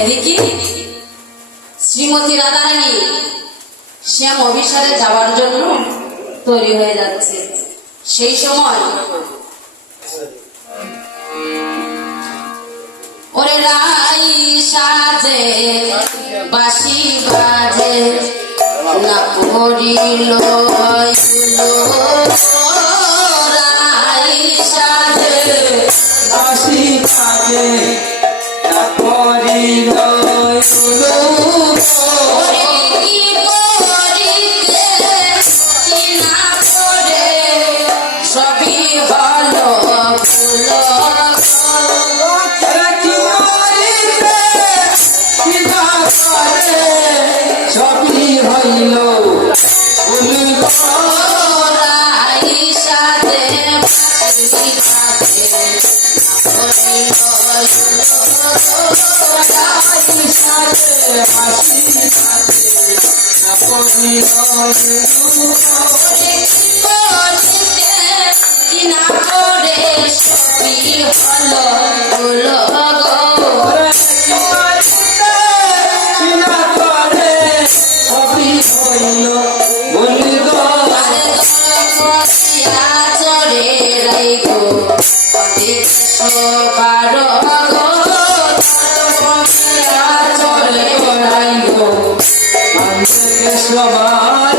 এদিকে শ্রীমতী রাধারানী শ্যাম অভিসারে যাওয়ার জন্য তৈরি হয়ে যাচ্ছে। সেই সময় ওরে রাই সাজে বাঁশি বাজে না পড়িল রাই সাজে বাঁশি বাজে না পড়িল সবই ভালো ফুল সবই হইল সাথে কিনা করে সবই ভালো ফুল চরে রাইগো সবার চরে রাইগো সবার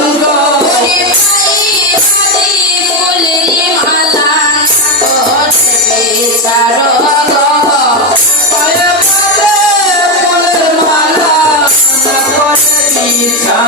মালা বেচার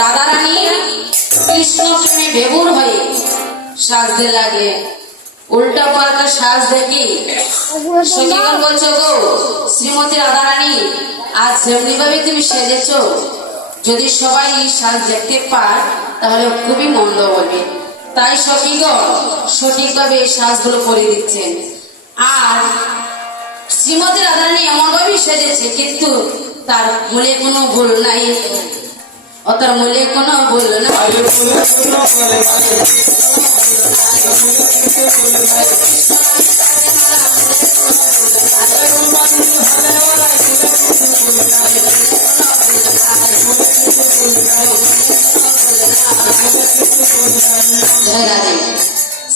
রাধারানী কৃষ্ণ প্রেমে বেবুর হয়ে সাজতে লাগে। উল্টা পাল্টা সাজ দেখি সখীগণ বলছো গো শ্রীমতী রাধারানী আজ যেমনি ভাবে তুমি সেজেছ, যদি সবাই এই সাজ দেখতে পায় তাহলে খুবই মন্দ বলবে। তাই সখীগণ সঠিকভাবে এই সাজগুলো করে দিচ্ছেন। আর শ্রীমতী রাধারানী এমন ভাবেই সেজেছে, কিন্তু তার মূলে কোনো ভুল নাই, তার মূলে কোনো ভুল নাই।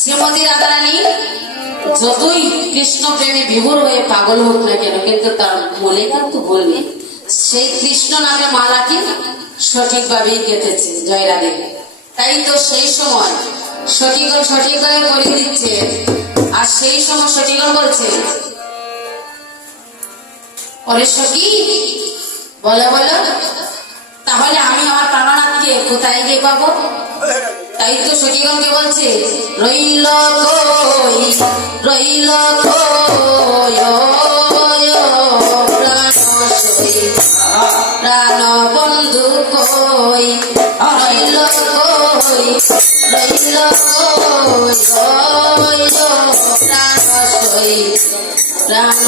শ্রীমতী রাধারানী যতই কৃষ্ণ প্রেমে বিভোর হয়ে পাগল হোক না কেন, কিন্তু তার মূলে কিন্তু ভুল নেই। সেই কৃষ্ণ নামে মালাটি সঠিকভাবেই গেঁথেছে। জয় রাধে। তাই তো সেই সময় সঠিকগণ সঠিকভাবে করে দিচ্ছে। আর সেই সময় সঠিকগণ বলছে ওরে সখী বলো বলো, তাহলে আমি আমার প্রাণনাথকে কোথায় গিয়ে পাবো? তাই তো সখীগণকে বলছে রইল কই রইল কই প্রাণ বন্ধু কই রইল কই রইল কই প্রাণ সই প্রাণ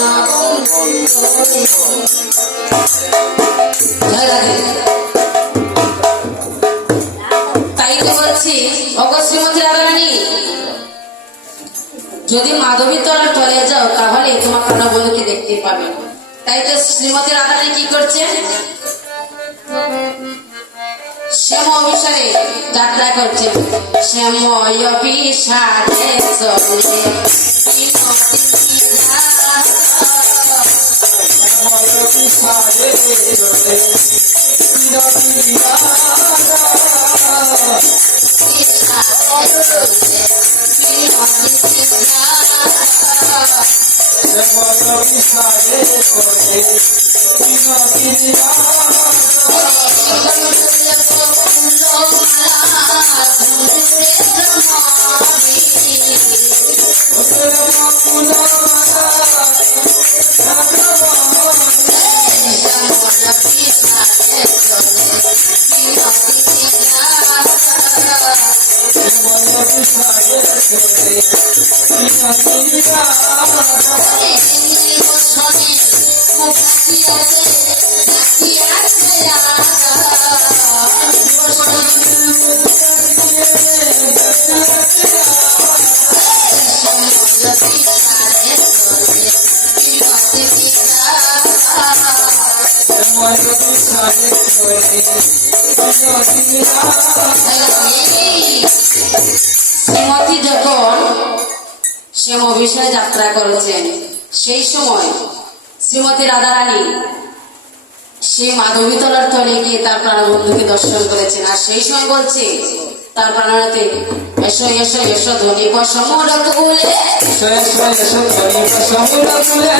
তাই তো বলছি অগ শ্রীমতী রাধারানী, যদি মাধবী তলার তলে যাও তাহলে তোমার প্রাণ বন্ধুকে দেখতে পাবে। তাই তো শ্রীমতী রাধারানী কি করছে, শ্যাম অভিসারে যাত্রা করছে। শ্যাম অভিসারে চলে শ্রীমতী যখন সে অভিষেকে যাত্রা করেছেন সেই সময় শ্রীমতী রাধারানী সে মাধবীতলার তলে গিয়ে তার প্রাণবন্ধুকে দর্শন করেছেন। আর সেই সময় বলছে তার প্রাণনাথে, এসো এসো এসো ধনী পশমুর কুলে, এসো এসো এসো পশমুর কুলে,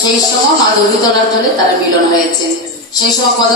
সেই সময় মাধবীতলার তলে তারা মিলন হয়েছে। সেই সময় কত